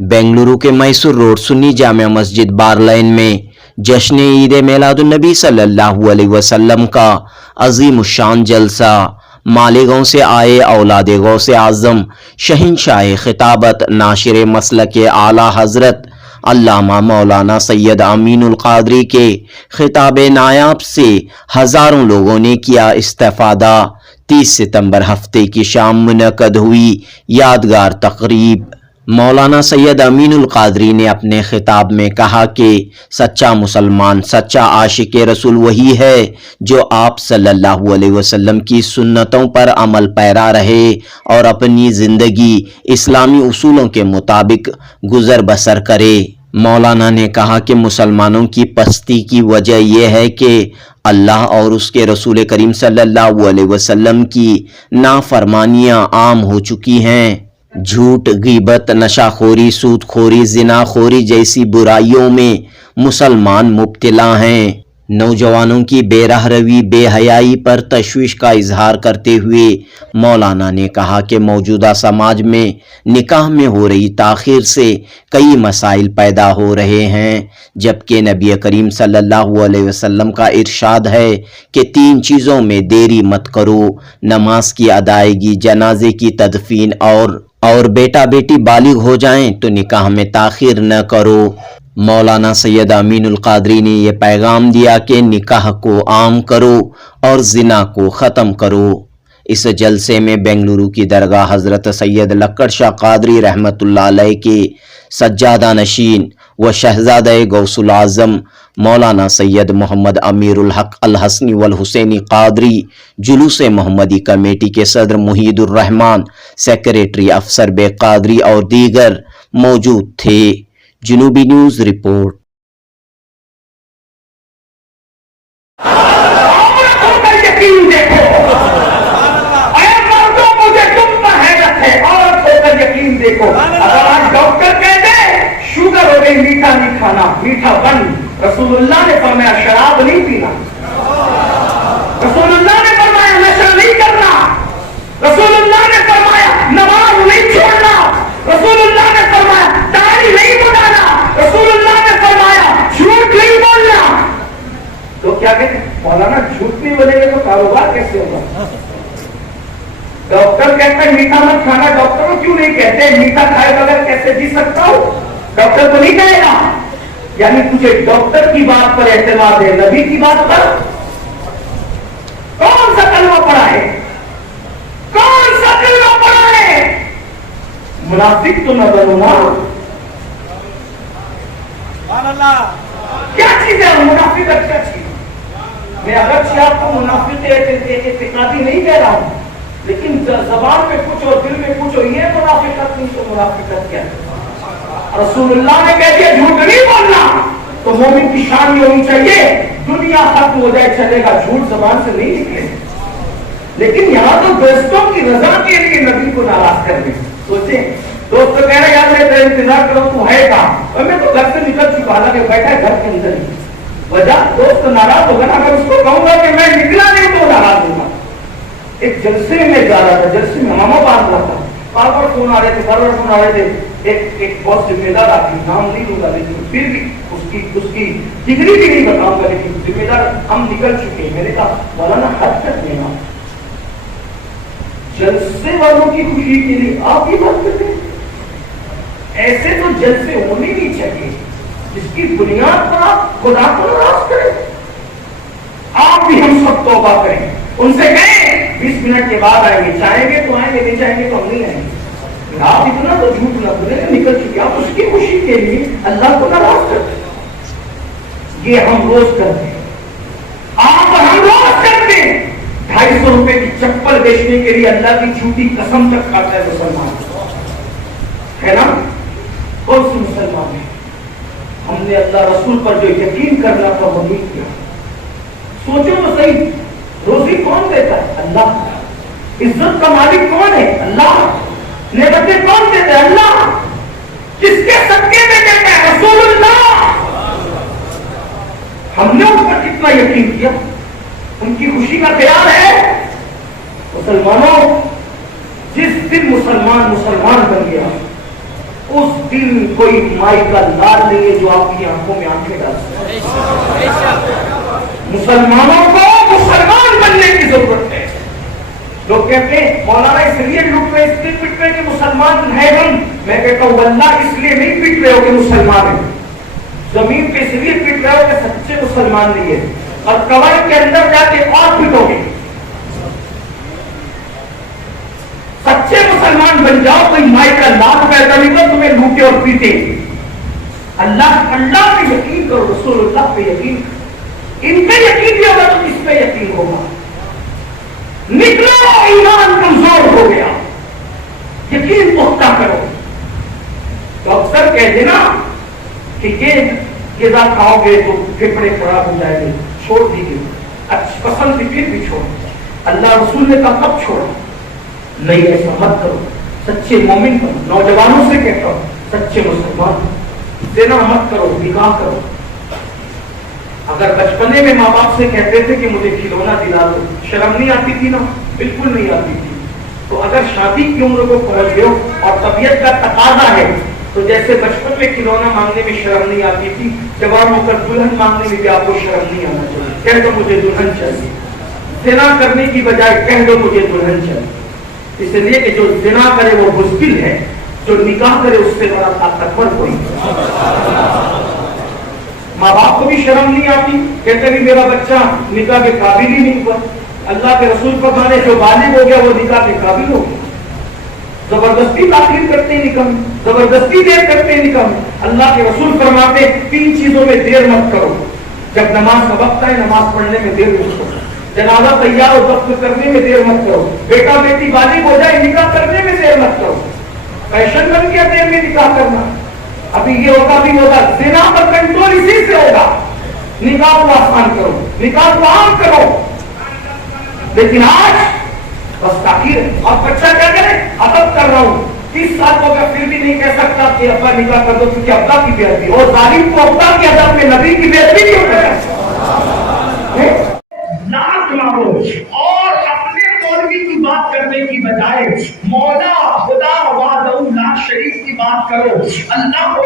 बेंगलुरु के मैसूर रोड सुन्नी जामिया मस्जिद बार लाइन में जश्न ईद मिलादुन्नबी सल्लल्लाहु अलैहि वसल्लम का अजीम शान जलसा मालेगांव से आए औलाद गौसे आज़म शहंशाह खिताबत नाशिर मसलक आला हज़रत अल्लामा मौलाना सैयद अमीनुल क़ादरी के खिताब नायाब से हज़ारों लोगों ने किया इस्तेफ़ादा। 30 सितंबर हफ्ते की शाम मुनक़द हुई यादगार तक़रीब। मौलाना सैयद अमीनुल क़ादरी ने अपने खिताब में कहा कि सच्चा मुसलमान, सच्चा आशिक रसूल वही है जो आप सल्लल्लाहु अलैहि वसल्लम की सुन्नतों पर अमल पैरा रहे और अपनी ज़िंदगी इस्लामी उसूलों के मुताबिक गुज़र बसर करे। मौलाना ने कहा कि मुसलमानों की पस्ती की वजह यह है कि अल्लाह और उसके रसूल करीम सल्लल्लाहु अलैहि वसल्लम की नाफरमानियाँ आम हो चुकी हैं। झूठ, गीबत, नशाखोरी, सूदखोरी, जिनाखोरी जैसी बुराइयों में मुसलमान मुब्तला हैं। नौजवानों की बेराह रवी, बेहयाई पर तशवीश का इजहार करते हुए मौलाना ने कहा कि मौजूदा समाज में निकाह में हो रही ताख़ीर से कई मसाइल पैदा हो रहे हैं, जबकि नबी करीम सल्लल्लाहु अलैहि वसल्लम का इरशाद है कि 3 चीज़ों में देरी मत करो, नमाज की अदायगी, जनाजे की तदफीन और बेटा बेटी बालिग हो जाएं तो निकाह में ताख़ीर न करो। मौलाना सैयद अमीनुल क़ादरी ने यह पैगाम दिया कि निकाह को आम करो और ज़िना को ख़त्म करो। इस जलसे में बेंगलुरु की दरगाह हज़रत सैयद लक्कड़ शाह क़ादरी रहमतुल्लाह अलैह के सज्जादा नशीन व शहज़ादा गौसुल आज़म मौलाना सैयद मोहम्मद अमीरुल हक अल हसनी वल हुसैनी क़ादरी, जुलूस मोहम्मदी कमेटी के सदर मुहीदुर रहमान, सेक्रेटरी अफसर बे क़ादरी और दीगर मौजूद थे। जनूबी न्यूज़ रिपोर्ट। देखो, अगर आज डॉक्टर कह दे शुगर हो गई, मीठा नहीं खाना, मीठा बंद। रसूलुल्लाह ने फरमाया शराब नहीं पीना, रसूलुल्लाह ने फरमाया नशा नहीं करना, रसूलुल्लाह ने फरमाया नमाज नहीं छोड़ना, रसूलुल्लाह ने फरमाया दाढ़ी नहीं मुड़ाना, रसूलुल्लाह ने फरमाया झूठ नहीं बोलना। तो क्या कहते मौलाना, झूठ नहीं बोलेंगे तो कारोबार कैसे होगा? डॉक्टर कहता है मीठा मत खाना, डॉक्टर को क्यों नहीं कहते मीठा खाए बगैर कैसे जी सकता हूं? डॉक्टर को नहीं कहेगा। यानी तुझे डॉक्टर की बात पर एतमाद है, नबी की बात पर? कौन सा कलमा पढ़ा है? कौन सा कलमा पढ़ा है? मुनाफिक तो न बनो ना। क्या चीज है मुनाफिक? अच्छा चीज। मैं अगर आपको मुनाफिक एतिकादी नहीं कह रहा हूं, लेकिन जबान में कुछ और दिल में कुछ और, ये मुनाफिकत नहीं तो मुनाफिकत क्या है? रसूलुल्लाह ने कह दिया झूठ नहीं बोलना, तो मोमिन की शान ये होनी चाहिए दुनिया खत्म हो जाए चलेगा, झूठ जबान से नहीं निकले। लेकिन यहाँ तो दोस्तों की रजा के लिए नबी को नाराज कर दे। सोचे दोस्त तो कह रहे यार मैं तेरा इंतजार करूं, तू है कहां? और मैं तो घर से निकल चुका, हालांकि बैठा है घर के अंदर ही। वजह दोस्त नाराज होगा ना, अगर उसको कहूंगा कि मैं निकला नहीं तो नाराज होगा। एक जलसे में जा रहा था, जलसे में मामा बात रहा था, बार बार फोन आ रहे थे, बार बार फोन आ रहे थे। एक बहुत जिम्मेदार आदमी, नाम नहीं लूंगा लेकिन फिर भी उसकी डिग्री भी नहीं बताऊंगा, लेकिन जिम्मेदार हम निकल चुके हैं। मैंने कहा मौलाना हद तक लेना, जलसे वालों की खुशी के लिए आप ये बात करते हैं? ऐसे तो जलसे होने नहीं चाहिए जिसकी बुनियाद पर आप खुदा को नाराज करें। आप भी हम सब तौबा करें, उनसे कहें 20 मिनट के बाद आएंगे, चाहेंगे तो आएंगे, नहीं चाहेंगे तो हम नहीं आएंगे। आप इतना तो झूठ न बोले, निकल चुके आप उसकी खुशी के लिए अल्लाह को नाराज करते। ये हम रोज करते हैं, आप हम रोज करते हैं। 250 रुपए की चप्पल बेचने के लिए अल्लाह की झूठी कसम तक खाता है मुसलमान, है ना? कौन से मुसलमान है? हमने अल्लाह रसूल पर जो यकीन करना था वो नहीं किया। सोचो तो सही, रोजी कौन देता है? अल्लाह। इज्जत का मालिक कौन है? अल्लाह। नेमतें कौन देता है? अल्लाह। किसके सदके में देता है? रसूलुल्लाह। हमने उन पर कितना यकीन किया, उनकी खुशी का ख्याल है? मुसलमानों, जिस दिन मुसलमान बन गया उस दिन कोई माई का लाल नहीं है जो आपकी आंखों में आंखें डाल सकते। मुसलमानों को मुसलमान बनने की जरूरत है। लोग कहते हैं मौलाना इसलिए लूट रहे इसलिए पिट रहे कि मुसलमान है हम। मैं कहता हूँ अल्लाह इसलिए नहीं पिट रहे हो कि मुसलमान है, जमीन पे इसलिए पिट रहे हो कि सच्चे मुसलमान नहीं है, और कब्र के अंदर जाके और पिटोगे। सच्चे मुसलमान बन जाओ, कोई माई का लाभ पैदा नहीं कर तुम्हें लूटे और पीटे। अल्लाह पे यकीन करो, रसूलुल्लाह पे यकीन, इन पे यकीन नहीं होगा तो किस पे यकीन होगा? निकलो, ईमान कमजोर हो गया, यकीन पुख्ता करो। तो अक्सर कह देना कि ये गिज़ा खाओगे तो फेफड़े खराब हो जाएंगे, छोड़ दीजिए। अच्छी पसंद थी फिर भी छोड़। अल्लाह रसूल ने कहा कब छोड़ा? नहीं, ऐसा मत करो। सच्चे मोमिन बनो। नौजवानों से कहता हूं, सच्चे मुसलमान ज़िना मत करो, निकाह करो। अगर बचपने में माँ बाप से कहते थे कि मुझे खिलौना दिला दो, शर्म नहीं आती थी ना? बिल्कुल नहीं आती थी। तो अगर शादी की उम्र को पहुंच गए और तबीयत का तकाजा है, तो जैसे बचपन में खिलौना मांगने में शर्म नहीं आती थी, जवान होकर दुल्हन मांगने में भी आपको शर्म नहीं आना चाहिए। कह दो मुझे दुल्हन चाहिए। ज़िना करने की बजाय कह दो मुझे दुल्हन चाहिए। इसलिए कि जो ज़िना करे वो मुश्किल है, जो निकाह करे उससे बड़ा ताकतवर कोई। माँ बाप को भी शर्म नहीं आती, कहते भी मेरा बच्चा निकाह के काबिल ही नहीं हुआ। अल्लाह के रसूल फरमाने जो बालिग हो गया वो निकाह के काबिल हो गया। जबरदस्ती ताखीर करते हैं निकाह में, जबरदस्ती देर करते हैं निकाह में। अल्लाह के रसूल फरमाते 3 चीजों में देर मत करो। जब नमाज का वक्त है नमाज पढ़ने में देर मत करो, जनाजा तैयार हो दफ्न करने में देर मत करो, बेटा बेटी बालिग हो जाए निकाह करने में देर मत करो। फैशन बन गया देर में निकाह करना। अभी ये होगा भी होगा, ज़िना पर कंट्रोल इसी से होगा। निकाह को आसान करो, निकाह को आम करो। लेकिन आज बस ताखीर। और बच्चा क्या करे? अदब कर रहा हूँ, 30 साल को अगर फिर भी नहीं कह सकता कि अब्बा निकाह कर दो, क्योंकि अब्बा की बेइज्जती, और जालिम को अब्बा की अदब में नबी की बेइज्जती क्यों करे? लाख मारो और अपने मौलवी की बात करने की बजाय मौला खुदा वाहदहू शरीफ की बात करो। अल्लाह को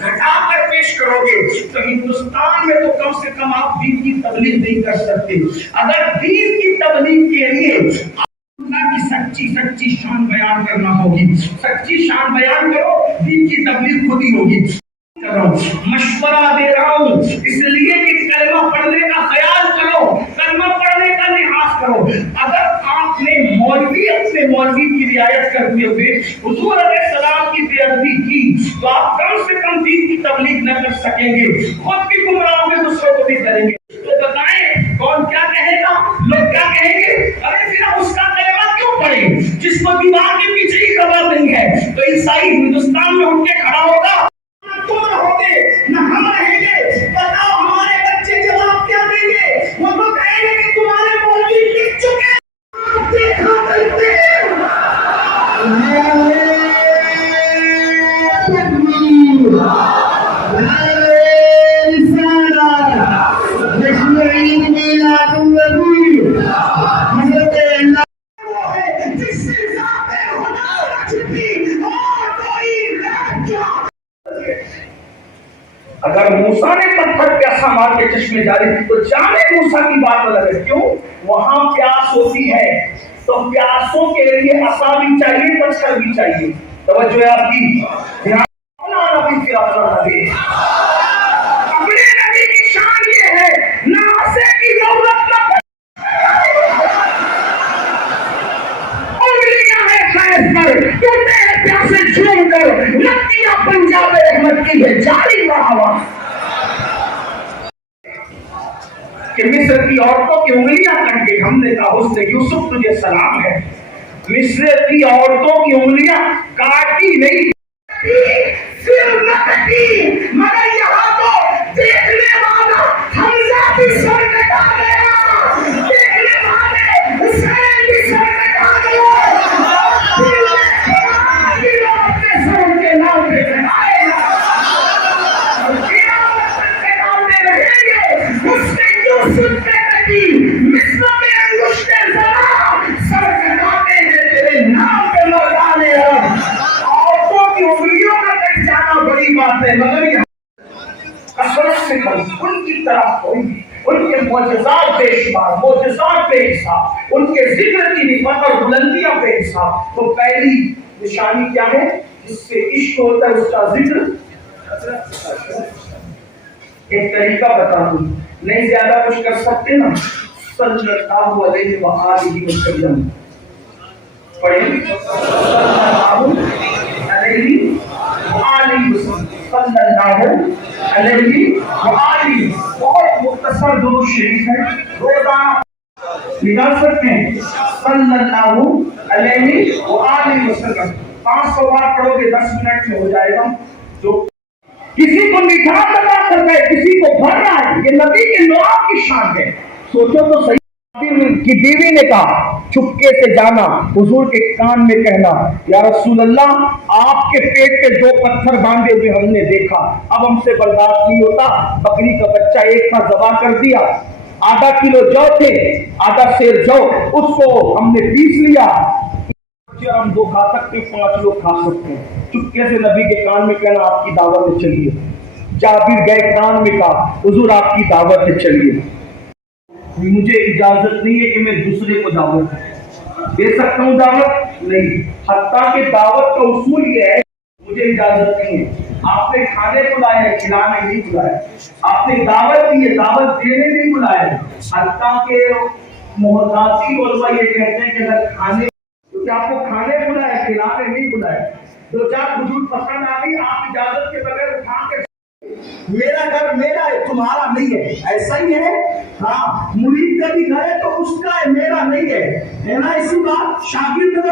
घटाकर पेश करोगे तो हिंदुस्तान में तो कम से कम आप दीन की तबलीग नहीं कर सकते। अगर दीन की तबलीग के लिए अल्लाह की सच्ची शान बयान करना होगी, सच्ची शान बयान करो, दीन की तबलीग खुद ही होगी। मशवरा दे रहा हूं इसलिए कि कलमा पढ़ने का ख्याल करो, कलमा पढ़ने का लिहाज करो। अगर आपने मौलवी अपने मौलवी की रियायत करते हुए हुजूर अलैहिस्सलाम की बेअदबी की तो आप कम से कम दीन की तबलीग न कर सकेंगे, खुद भी गुमराह होंगे, दूसरों को भी करेंगे। तो बताएं कौन क्या कहेगा? लोग क्या कहेंगे? अरे फिर उसका कलमा क्यों पढ़े जिसको दीवार के पीछे ही खबर नहीं है? तो ईसाई हिंदुस्तान में उठ के खड़ा होगा, तुम रहोगे न हम रहेंगे। बताओ हमारे बच्चे जवाब क्या देंगे? वो तो कहेंगे कि तुम्हारे मौलवी लिख चुके हैं, देखा करते अगर मूसा ने पत्थर प्यासा मार के चश्मे जारी तो जाने मूसा की बात अलग है। क्यों? वहां प्यास होती है तो प्यासों के लिए असा भी चाहिए, पत्थर भी चाहिए। तवज्जो है आपकी? अपने नबी की शान ये है, नासे की दौलत का उंगलियां है खैस पर, टूटे हैं प्यासे झूम कर, नदियां पंजाब रहमत की है जारी बढ़ावा। कि मिस्र की औरतों की उंगलियां कट गई, हमने कहा हुस्न यूसुफ तुझे सलाम है। मिस्र की औरतों की उंगलियां काटी नहीं, सिर न कटी, मगर यहाँ तो देखने वाला हमजा भी सर कटा गया, देखने वाले हुसैन भी सर कटा गया। अपने सर के नाम पे लगाएगा और के नाम पे रहेंगे। उसने यूसुफ पे कटी, मिस्र में अंगुष्ठे ज़रा सर कटाते हैं तेरे नाम पे लौटाने। औरतों معجزات بے شمار، معجزات بے حساب، ان کے ذکر کی نعمت اور بلندیاں بے حساب. تو پہلی نشانی کیا ہے؟ جس سے عشق ہوتا ہے اس کا ذکر. ایک طریقہ بتا دوں، نہیں زیادہ کچھ کر سکتے نا، صلی اللہ علیہ وآلہ وسلم پڑھیں، صلی اللہ علیہ وآلہ وسلم، صلی اللہ علیہ وآلہ. بہت مختصر درود شریف ہے، روزانہ نکال سکتے ہیں. صلی اللہ علیہ وآلہ وسلم 500 بار پڑھو گے 10 منٹ میں ہو جائے گا. جو کسی کو مٹھاس عطا کر رہا ہے، کسی کو بھر رہا ہے، یہ نبی کے لعاب کی شان ہے. سوچو تو صحیح. کی بیوی نے کہا چپکے سے جانا، حضور کے کان میں کہنا، یا رسول اللہ آپ کے پیٹ پہ 2 پتھر باندھے ہوئے ہم نے دیکھا، اب ہم سے برداشت نہیں ہوتا. بکری کا بچہ ایک تھا ذبح کر دیا، آدھا کلو جو تھے، آدھا سیر جو، اس کو ہم نے پیس لیا. ہم 2 کھا سکتے ہیں، 5 لوگ کھا سکتے ہیں. چپکے سے نبی کے کان میں کہنا آپ کی دعوت ہے چلیے. جابر گئے کان میں کہا حضور آپ کی دعوت ہے چلیے. مجھے اجازت نہیں ہے کہ میں دوسرے کو دعوت دے سکتا ہوں، دعوت نہیں. حتیٰ کہ دعوت کا اصول یہ ہے مجھے اجازت نہیں ہے. آپ نے کھانے بلایا ہے، کھلانے نہیں بلایا. آپ نے دعوت دی ہے، دعوت دینے نہیں بلایا. حتیٰ کہ محتاطی علماء یہ کہتے ہیں کہ اگر کھانے، کیونکہ آپ کو کھانے بلایا، کھلانے نہیں بلایا. 2-4 حضور پسند آ گئی، آپ اجازت کے بغیر اٹھا کے میرا گھر میرا ہے تمہارا نہیں ہے، ایسا ہی ہے. ہاں مرید کا بھی گھر ہے تو اس کا ہے، میرا نہیں ہے نا. اسی بات شاگرد